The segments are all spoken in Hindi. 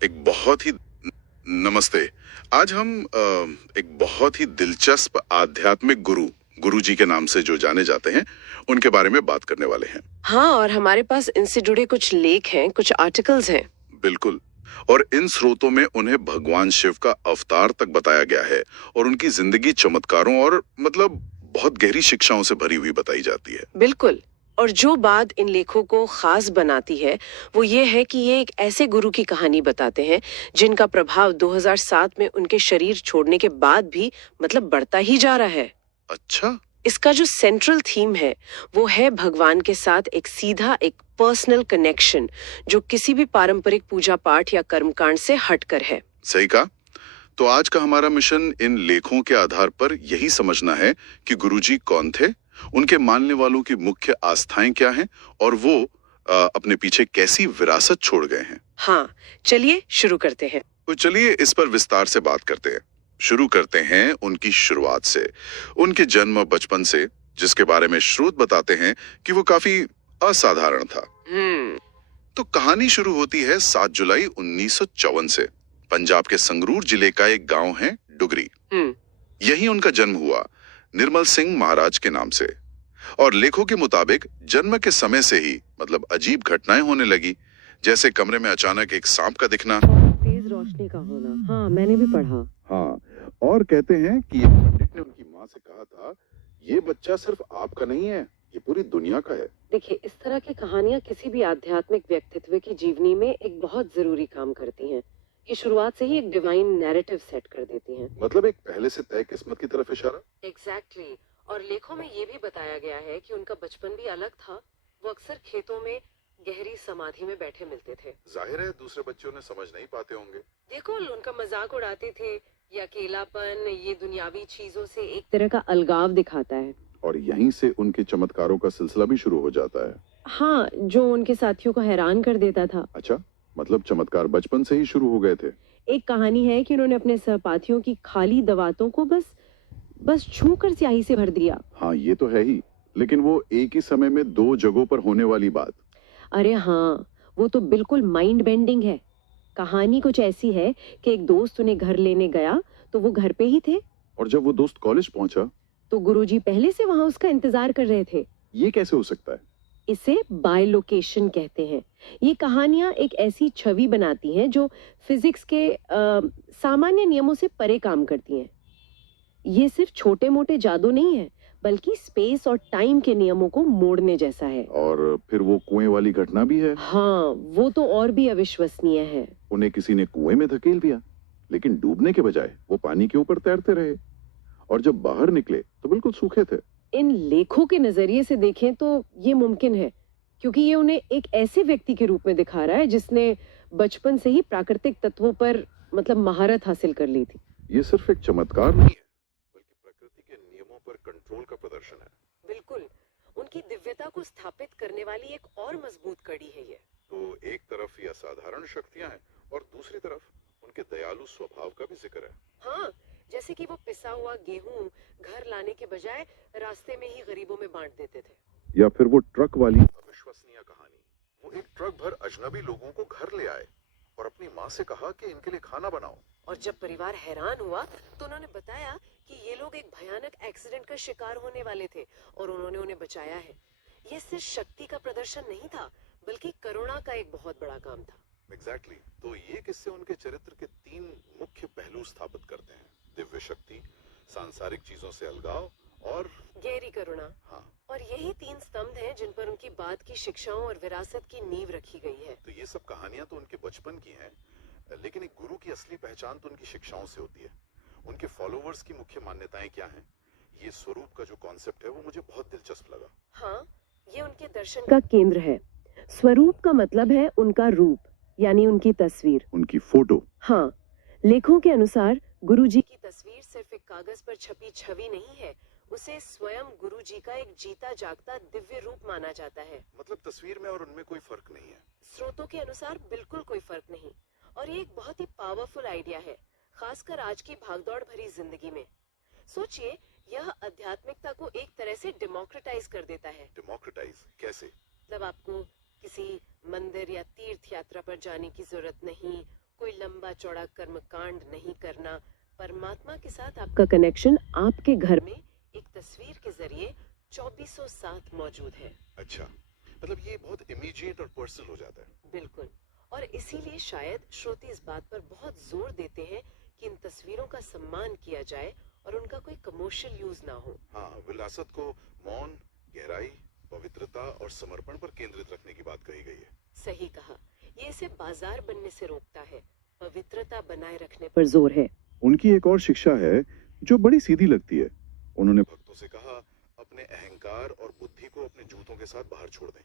एक बहुत ही नमस्ते। आज हम एक बहुत ही दिलचस्प आध्यात्मिक गुरु गुरु जी के नाम से जो जाने जाते हैं उनके बारे में बात करने वाले हैं। हाँ, और हमारे पास इनसे जुड़े कुछ लेख हैं, कुछ आर्टिकल्स हैं। बिल्कुल। और इन स्रोतों में उन्हें भगवान शिव का अवतार तक बताया गया है और उनकी जिंदगी चमत्कारों और मतलब बहुत गहरी शिक्षाओं से भरी हुई बताई जाती है। बिल्कुल। और जो बात इन लेखों को खास बनाती है, वो ये है कि ये एक ऐसे गुरु की कहानी बताते हैं जिनका प्रभाव 2007 में उनके शरीर छोड़ने के बाद भी मतलब बढ़ता ही जा रहा है। अच्छा। इसका जो सेंट्रल थीम है, वो है भगवान के साथ एक सीधा एक पर्सनल कनेक्शन, जो किसी भी पारंपरिक पूजा पाठ या कर्मकांड से हटकर है। सही कहा। तो आज का हमारा मिशन इन लेखों के आधार पर यही समझना है कि गुरुजी कौन थे, उनके मानने वालों की मुख्य आस्थाएं क्या हैं और वो अपने पीछे कैसी विरासत छोड़ गए हैं। हाँ, चलिए शुरू करते हैं। तो चलिए इस पर विस्तार से बात करते हैं। शुरू करते हैं उनकी शुरुआत से, उनके जन्म बचपन से, जिसके बारे में स्रोत बताते हैं कि वो काफी असाधारण था। तो कहानी शुरू होती है 7 जुलाई 1954 से। पंजाब के संगरूर जिले का एक गांव है डुगरी। यही उनका जन्म हुआ, निर्मल सिंह महाराज के नाम से। और लेखों के मुताबिक जन्म के समय से ही मतलब अजीब घटनाएं होने लगी, जैसे कमरे में अचानक एक सांप का दिखना, तेज रोशनी का होना। हाँ, मैंने भी पढ़ा। हाँ, और कहते हैं कि पंडित ने उनकी माँ से कहा था, ये बच्चा सिर्फ आपका नहीं है, ये पूरी दुनिया का है। देखिए, इस तरह की कहानियां किसी भी आध्यात्मिक व्यक्तित्व की जीवनी में एक बहुत जरूरी काम करती हैं। ये शुरुआत से ही एक डिवाइन नैरेटिव सेट कर देती हैं। मतलब एक पहले से तय किस्मत की तरफ इशारा। एग्जैक्टली। और लेखों में ये भी बताया गया है कि उनका बचपन भी अलग था। वो अक्सर खेतों में गहरी समाधि में बैठे मिलते थे। जाहिर है दूसरे बच्चों ने समझ नहीं पाते होंगे। देखो, उनका मजाक उड़ाते थे, या अकेलापन, ये दुनियावी चीजों से एक तरह का अलगाव दिखाता है। और यहीं से उनके चमत्कारों का सिलसिला भी शुरू हो जाता है। हाँ, जो उनके साथियों को हैरान कर देता था। अच्छा, मतलब चमत्कार बचपन से ही शुरू हो गए थे। एक कहानी है कि उन्होंने अपने सहपाठियों की खाली दवातों को बस बस छूकर स्याही से भर दिया। हाँ, ये तो है ही, लेकिन वो एक ही समय में दो जगहों पर होने वाली बात। अरे हाँ, वो तो बिल्कुल माइंड बेंडिंग है। कहानी कुछ ऐसी है कि एक दोस्त उन्हें घर लेने गया तो वो घर पे ही थे, और जब वो दोस्त कॉलेज पहुंचा तो गुरुजी पहले से वहां उसका इंतजार कर रहे थे। ये कैसे हो सकता है? इसे बायलोकेशन कहते हैं। ये कहानियां एक ऐसी छवि बनाती हैं जो फिजिक्स के सामान्य नियमों से परे काम करती हैं। ये सिर्फ छोटे मोटे जादू नहीं है, बल्कि स्पेस और टाइम के नियमों को मोड़ने जैसा है। और फिर वो कुएं वाली घटना भी है। हाँ, वो तो और भी अविश्वसनीय है। उन्हें किसी ने कुएं में धकेल दिया, लेकिन डूबने के बजाय वो पानी के ऊपर तैरते रहे, और जब बाहर निकले तो बिल्कुल सूखे थे। इन लेखों के नजरिए से देखें तो ये मुमकिन है, क्योंकि ये उन्हें एक ऐसे व्यक्ति के रूप में दिखा रहा है जिसने बचपन से ही प्राकृतिक तत्वों पर मतलब महारत हासिल कर ली थी। ये सिर्फ एक चमत्कार नहीं है, बल्कि प्रकृति के नियमों पर कंट्रोल का प्रदर्शन है। बिल्कुल, उनकी दिव्यता को स्थापित करने वाली एक और मजबूत कड़ी है ये। तो एक तरफ ये असाधारण शक्तियां हैं और दूसरी तरफ उनके दयालु स्वभाव का भी जिक्र है। हाँ, जैसे कि वो पिसा हुआ गेहूं घर लाने के बजाय रास्ते में ही गरीबों में बांट देते थे। या फिर वो ट्रक वाली अविश्वसनीय कहानी, वो एक ट्रक भर अजनबी लोगों को घर ले आए और अपनी माँ से कहा कि इनके लिए खाना बनाओ। और जब परिवार हैरान हुआ तो उन्होंने बताया कि ये लोग एक भयानक एक्सीडेंट का शिकार होने वाले थे और उन्होंने उन्हें बचाया है। ये सिर्फ शक्ति का प्रदर्शन नहीं था, बल्कि करुणा का एक बहुत बड़ा काम था। एग्जैक्टली। तो ये किस्से उनके चरित्र के 3 मुख्य पहलू स्थापित करते हैं: दिव्य शक्ति, सांसारिक चीजों से अलगाव और गहरी करुणा। हाँ, और यही 3 स्तंभ हैं जिन पर उनकी बात की शिक्षाओं और विरासत की नींव रखी गई है। तो ये सब कहानियां तो उनके बचपन की हैं, लेकिन एक गुरु की असली पहचान तो उनकी शिक्षाओं से होती है। उनके फॉलोवर्स की मुख्य मान्यताएं क्या हैं? ये स्वरूप का जो कॉन्सेप्ट है वो मुझे बहुत दिलचस्प लगा। हाँ, ये उनके दर्शन का केंद्र है। स्वरूप का मतलब है उनका रूप, यानी उनकी तस्वीर, उनकी फोटो। हाँ, लेखों के अनुसार गुरुजी की तस्वीर सिर्फ एक कागज पर छपी छवि नहीं है, उसे स्वयं गुरुजी का एक जीता जागता दिव्य रूप माना जाता है। मतलब तस्वीर में और उनमें कोई फर्क नहीं है। स्रोतों के अनुसार बिल्कुल कोई फर्क नहीं। और ये एक बहुत ही पावरफुल आइडिया है, खासकर आज की भागदौड़ भरी जिंदगी में। सोचिए, यह आध्यात्मिकता को एक तरह से डेमोक्रेटाइज कर देता है। डेमोक्रेटाइज कैसे? मतलब आपको किसी मंदिर या तीर्थ यात्रा पर जाने की जरूरत नहीं, कोई लंबा चौड़ा कर्मकांड नहीं करना, परमात्मा के साथ आपका कनेक्शन आपके घर में एक तस्वीर के जरिए 24/7 मौजूद है। अच्छा, मतलब ये बहुत इमीडिएट और पर्सनल हो जाता है। बिल्कुल, और इसीलिए शायद श्रोते इस बात पर बहुत जोर देते हैं कि इन तस्वीरों का सम्मान किया जाए और उनका कोई कमर्शियल यूज ना हो। हाँ, विरासत को मौन, गहराई, पवित्रता और समर्पण पर केंद्रित रखने की बात कही गई है। सही कहा, ये इसे बाजार बनने से रोकता है, पवित्रता बनाए रखने पर जोर है। उनकी एक और शिक्षा है जो बड़ी सीधी लगती है। उन्होंने भक्तों से कहा, अपने अहंकार और बुद्धि को अपने जूतों के साथ बाहर छोड़ दें।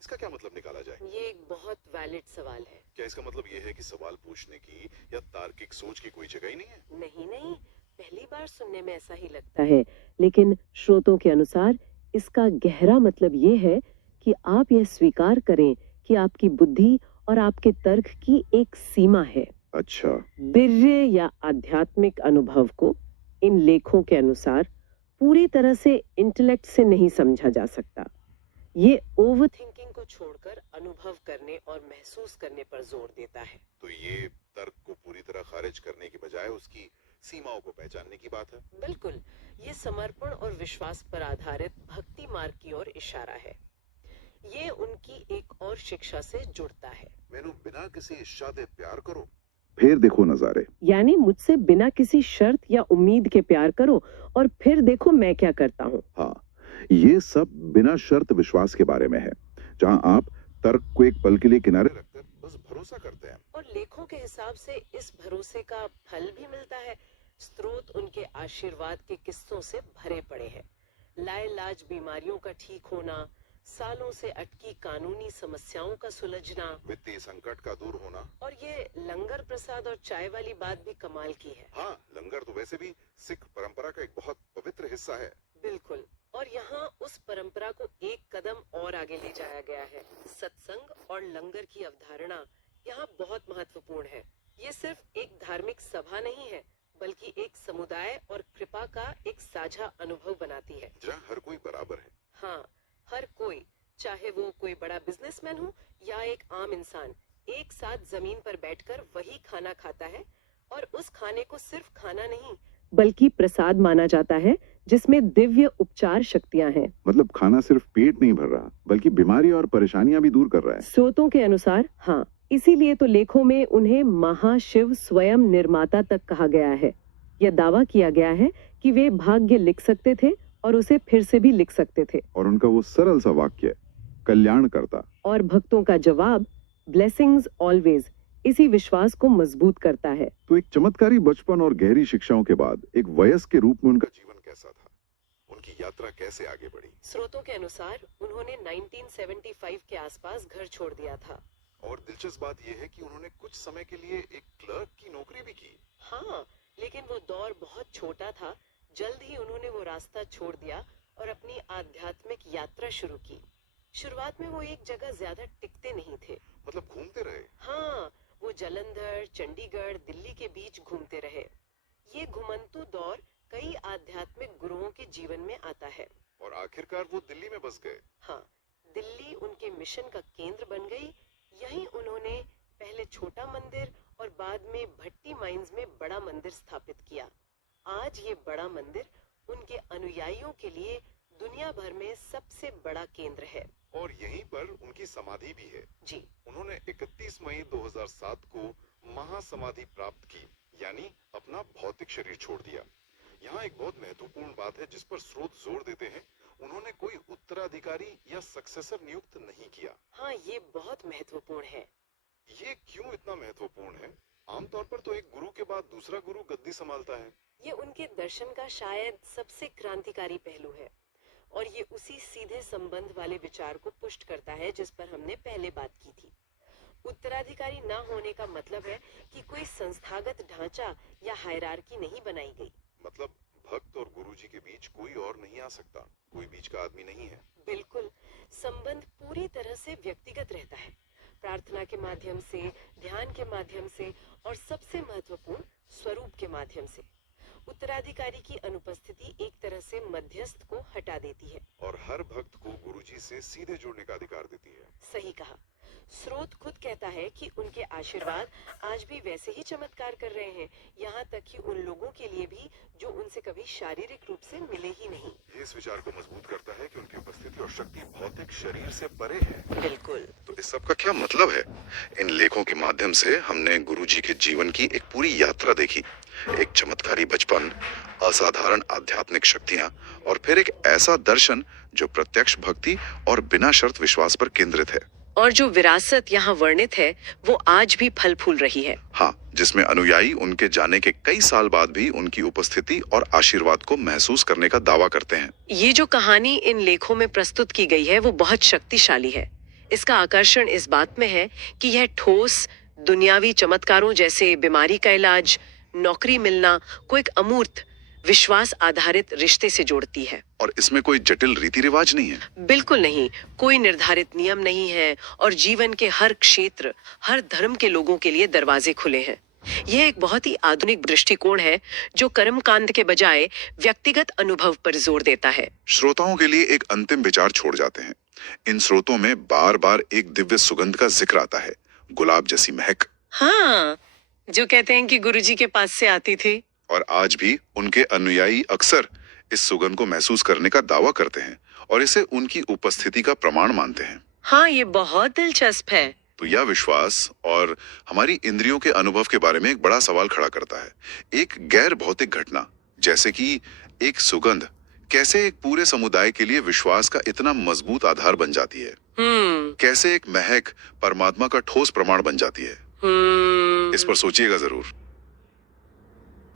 इसका क्या मतलब निकाला जाए? ये एक बहुत वैलिड सवाल है। क्या इसका मतलब ये है कि सवाल पूछने की या तार्किक सोच की कोई जगह ही नहीं है? नहीं नहीं, पहली बार सुनने में ऐसा ही लगता है, लेकिन श्रोतों के अनुसार इसका गहरा मतलब ये है कि आप यह स्वीकार करें कि आपकी बुद्धि और आपके तर्क की एक सीमा है। अच्छा, दिव्य या आध्यात्मिक अनुभव को इन लेखों के अनुसार पूरी तरह से इंटेलेक्ट से नहीं समझा जा सकता। ये ओवर थिंकिंग को छोड़कर अनुभव करने और महसूस करने पर जोर देता है। तो ये तर्क को पूरी तरह खारिज करने की बजाय उसकी सीमाओं को पहचानने की बात है। बिल्कुल, ये समर्पण और विश्वास पर आधारित भक्ति मार्ग की ओर इशारा है। ये उनकी एक और शिक्षा से जुड़ता है। मैंने बिना किसी इशादे प्यार करो, फिर देखो नजारे। यानी मुझसे बिना किसी शर्त या उम्मीद के प्यार करो और फिर देखो मैं क्या करता हूँ। हाँ, ये सब बिना शर्त विश्वास के बारे में है, जहाँ आप तर्क को एक पल के लिए किनारे रखकर बस भरोसा करते हैं। और लेखों के हिसाब से इस भरोसे का फल भी मिलता है। स्रोत उनके आशीर्वाद के किस्सों से भरे पड़े हैं। लाइलाज बीमारियों का ठीक होना, सालों से अटकी कानूनी समस्याओं का सुलझना, वित्तीय संकट का दूर होना। और ये लंगर प्रसाद और चाय वाली बात भी कमाल की है। हाँ, लंगर तो वैसे भी सिख परंपरा का एक बहुत पवित्र हिस्सा है। बिल्कुल, और यहाँ उस परंपरा को एक कदम और आगे ले जाया गया है। सत्संग और लंगर की अवधारणा यहाँ बहुत महत्वपूर्ण है। ये सिर्फ एक धार्मिक सभा नहीं है, बल्कि एक समुदाय और कृपा का एक साझा अनुभव बनाती है, जहाँ हर कोई बराबर है। हाँ, हर कोई, चाहे वो कोई बड़ा बिजनेसमैन हो या एक आम इंसान, एक साथ जमीन पर बैठकर वही खाना खाता है। और उस खाने को सिर्फ खाना नहीं, बल्कि प्रसाद माना जाता है, जिसमें दिव्य उपचार शक्तियां हैं। मतलब खाना सिर्फ पेट नहीं भर रहा, बल्कि बीमारी और परेशानियां भी दूर कर रहा है। स्रोतों के अनुसार हाँ, इसीलिए तो लेखों में उन्हें महाशिव स्वयं निर्माता तक कहा गया है। यह दावा किया गया है कि वे भाग्य लिख सकते थे और उसे फिर से भी लिख सकते थे। और उनका वो सरल सा वाक्य, कल्याण करता, और भक्तों का जवाब, ब्लेसिंग्स ऑलवेज, इसी विश्वास को मजबूत करता है। तो एक चमत्कारी बचपन और गहरी शिक्षाओं के बाद एक वयस्क के रूप में उनका जीवन कैसा था? उनकी यात्रा कैसे आगे बढ़ी? स्रोतों के अनुसार उन्होंने 1975 के आसपास घर छोड़ दिया था। और दिलचस्प बात यह है कि उन्होंने कुछ समय के लिए एक क्लर्क की नौकरी भी की। हाँ, लेकिन वो दौर बहुत छोटा था। जल्द ही उन्होंने वो रास्ता छोड़ दिया और अपनी आध्यात्मिक यात्रा शुरू की। शुरुआत में वो एक जगह ज्यादा टिकते नहीं थे। मतलब घूमते रहे। हाँ, वो जालंधर, चंडीगढ़, दिल्ली के बीच घूमते रहे। ये घुमंतू दौर कई आध्यात्मिक गुरुओं के जीवन में आता है। और आखिरकार वो दिल्ली में बस गए। हाँ, दिल्ली उनके मिशन का केंद्र बन गई। यहीं उन्होंने पहले छोटा मंदिर और बाद में भट्टी माइंस में बड़ा मंदिर स्थापित किया। आज ये बड़ा मंदिर उनके अनुयायियों के लिए दुनिया भर में सबसे बड़ा केंद्र है। और यहीं पर उनकी समाधि भी है। जी, उन्होंने 31 मई 2007 को महासमाधि प्राप्त की, यानी अपना भौतिक शरीर छोड़ दिया। यहाँ एक बहुत महत्वपूर्ण बात है जिस पर स्रोत जोर देते हैं, उन्होंने कोई उत्तराधिकारी या सक्सेसर नियुक्त नहीं किया। हाँ, ये बहुत महत्वपूर्ण है। ये क्यों इतना महत्वपूर्ण है? आमतौर पर तो एक गुरु के बाद दूसरा गुरु गद्दी संभालता है। ये उनके दर्शन का शायद सबसे क्रांतिकारी पहलू है, और ये उसी सीधे संबंध वाले विचार को पुष्ट करता है जिस पर हमने पहले बात की थी। उत्तराधिकारी ना होने का मतलब है कि कोई संस्थागत ढांचा या हायरार्की नहीं बनाई गई। मतलब भक्त और गुरुजी के बीच कोई और नहीं आ सकता, कोई बीच का आदमी नहीं है। बिल्कुल, संबंध पूरी तरह से व्यक्तिगत रहता है, प्रार्थना के माध्यम से, ध्यान के माध्यम से, और सबसे महत्वपूर्ण स्वरूप के माध्यम से। उत्तराधिकारी की अनुपस्थिति एक तरह से मध्यस्थ को हटा देती है और हर भक्त को गुरुजी से सीधे जुड़ने का अधिकार देती है। सही कहा। स्रोत खुद कहता है कि उनके आशीर्वाद आज भी वैसे ही चमत्कार कर रहे हैं, यहाँ तक कि उन लोगों के लिए भी जो उनसे कभी शारीरिक रूप से मिले ही नहीं। ये इस विचार को मजबूत करता है कि उनकी उपस्थिति और शक्ति भौतिक शरीर से परे है। बिल्कुल। तो इस सब का क्या मतलब है? इन लेखों के माध्यम से हमने गुरुजी के जीवन की एक पूरी यात्रा देखी, एक चमत्कारी बचपन, असाधारण आध्यात्मिक शक्तियां और फिर एक ऐसा दर्शन जो प्रत्यक्ष भक्ति और बिना शर्त विश्वास पर केंद्रित है। और जो विरासत यहाँ वर्णित है वो आज भी फल फूल रही है। हाँ, जिसमें अनुयायी उनके जाने के कई साल बाद भी उनकी उपस्थिति और आशीर्वाद को महसूस करने का दावा करते हैं। ये जो कहानी इन लेखों में प्रस्तुत की गई है वो बहुत शक्तिशाली है। इसका आकर्षण इस बात में है कि यह ठोस दुनियावी चमत्कारों जैसे बीमारी का इलाज, नौकरी मिलना को एक अमूर्त विश्वास आधारित रिश्ते से जोड़ती है। और इसमें कोई जटिल रीति रिवाज नहीं है। बिल्कुल नहीं, कोई निर्धारित नियम नहीं है और जीवन के हर क्षेत्र, हर धर्म के लोगों के लिए दरवाजे खुले हैं। यह एक बहुत ही आधुनिक दृष्टिकोण है जो कर्मकांड के बजाय व्यक्तिगत अनुभव पर जोर देता है। श्रोताओं के लिए एक अंतिम विचार छोड़ जाते हैं। इन स्रोतों में बार बार एक दिव्य सुगंध का जिक्र आता है, गुलाब जैसी महक। हाँ, जो कहते हैं कि गुरुजी के पास से आती थी। और आज भी उनके अनुयायी अक्सर इस सुगंध को महसूस करने का दावा करते हैं और इसे उनकी उपस्थिति का प्रमाण मानते हैं। हाँ, ये बहुत दिलचस्प है। तो यह विश्वास और हमारी इंद्रियों के अनुभव के बारे में एक बड़ा सवाल खड़ा करता है। एक गैर भौतिक घटना जैसे कि एक सुगंध कैसे एक पूरे समुदाय के लिए विश्वास का इतना मजबूत आधार बन जाती है? कैसे एक महक परमात्मा का ठोस प्रमाण बन जाती है? इस पर सोचिएगा जरूर।